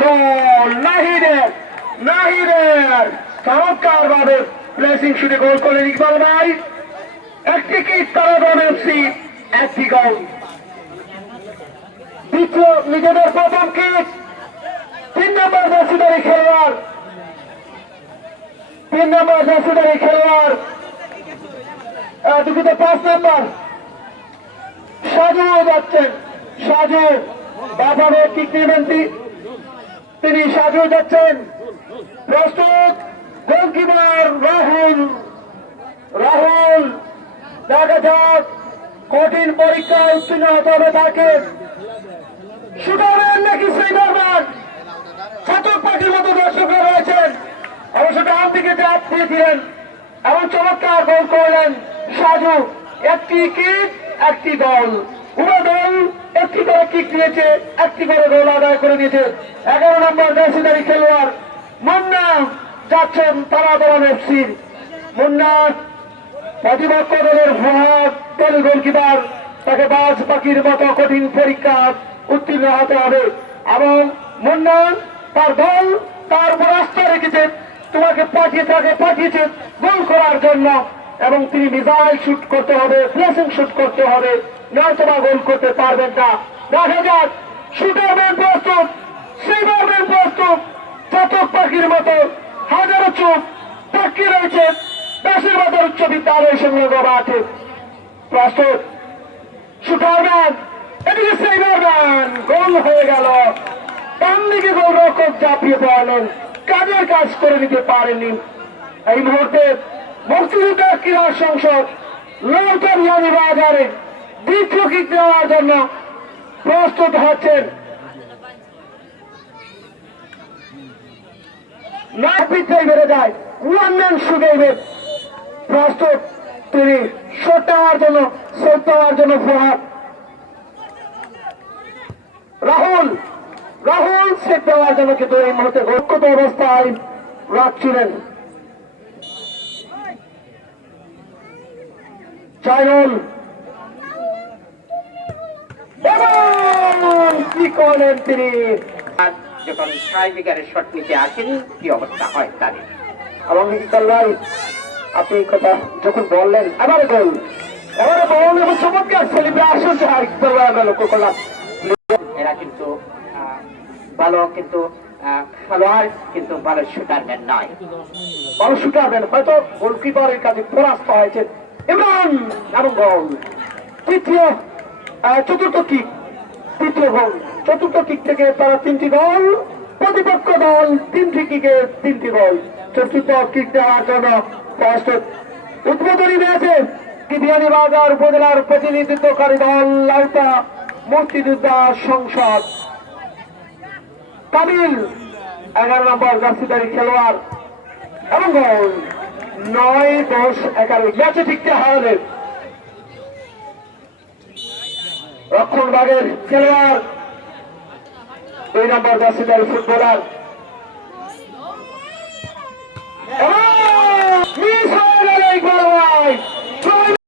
গোল নাহিদের চমৎকার ভাবে প্লেসিং শুটে গোল করে ইকবাল ভাই। একটি কিক তারাগণ এফসি, একটি গোল। দ্বিতীয় নিজেদের প্রথম কিক 3 নম্বর জার্সিধারী খেলোয়াড় দুঃখিত 5 নম্বর সাজু যাচ্ছেন। সাজু বাবারে কিক নেবেন তিনি। সাজু যাচ্ছেন, প্রস্তুত। গোলকিপার রাহুল দেখা যাক, কঠিন পরীক্ষা উত্তীর্ণ হতে হবে তাকে। শুটারেন নাকি সেইভাবে ছাতক পাখির মতো দর্শকরা রয়েছেন, অবশ্য ডান দিকে চাপ দিয়েছিলেন এবং চমৎকার গোল করলেন সাজু। একটি কিক, একটি গোল। উভয় দল একটি করে কিক দিয়েছে, একটি করে গোল আদায় করে দিয়েছে। 11 নম্বর জার্সিধারী খেলোয়াড় মুন্না যাচ্ছেন তারাগণ এফসির। মুন্না প্রতিপক্ষ দলের দলের গোলকিপার, তাকে বাজ পাখির মতো কঠিন পরীক্ষা উত্তীর্ণ হতে হবে এবং মুন্না তার দল তার উপর আস্থা রেখেছে, তাকে পাঠিয়েছে গোল করার জন্য এবং তিনি মিসাইল শুট করতে হবে, প্লেসিং শুট করতে হবে, নয়তোবা গোল করতে পারবেন না। দেখা যাক, শুটারম্যান প্রস্তুত, সুইপারম্যান প্রস্তুত। চাতক পাখির মতো হাজারো চোখ তাকিয়ে রয়েছে বেশিরভাগের উচ্চ বিদ্যালয় সংলগ্ন মাঠে। প্রস্তুত শুটারম্যান, এদিকে সুইপারম্যান। গোল হয়ে গেল। ডান দিকে গোলরক্ষক ঝাঁপিয়ে পড়লেন, কাজের কাজ করে নিতে পারেননি। এই মুহূর্তে মুক্তিযোদ্ধা ক্রীড়া সংসদ লৌটন বাজারে দ্বিতীয় কিক দেওয়ার জন্য প্রস্তুত হচ্ছেন। না পিছিয়ে বেড়ে যায়, ওয়ান সুগেইবের প্রস্তুত তিনি শট দেওয়ার জন্য ফোহাদ রাহুল সেট দেওয়ার জন্য, কিন্তু এই মুহূর্তে গক্ষত অবস্থায় রাখছিলেন চাইনুল। কি করলেন তিনি যখন 6 বিঘারের শট নিতে আসেন, কি অবস্থা হয় তাদের। এবং ইকবাল ভাই, আপনি কথা যখন বললেন এবারে গোল এবং চমৎকার সেলিব্রেশন ইকবাল ভাই লক্ষ্য করলাম। এরা কিন্তু ভালো, কিন্তু খেলোয়াড়, কিন্তু ভালো শুটারম্যান নয়। ভালো শুটারম্যান, হয়তো গোলকিপারের কাছে পরাস্ত হয়েছে ইমরান এবং গোল। তৃতীয় গোল। চতুর্থ কিক থেকে তারা 3টি গোল, প্রতিপক্ষ দল 3টি কিকে 3টি গোল। চতুর্থ কিক দেওয়ার জন্য প্রস্তুত। উদ্বোধনী ম্যাচে বিয়ানীবাজার উপজেলার প্রতিনিধিত্বকারী দল লাউতা মুক্তিযোদ্ধা সংসদ কামিল 11 নম্বর জার্সিধারী খেলোয়াড় এবং গোল। 9-10-11 ম্যাচে টিকতে হারালেন রক্ষণভাগের খেলোয়াড় 2 নম্বর জার্সিধারী ফুটবলার। মিস হয়ে গেল ইকবাল ভাই।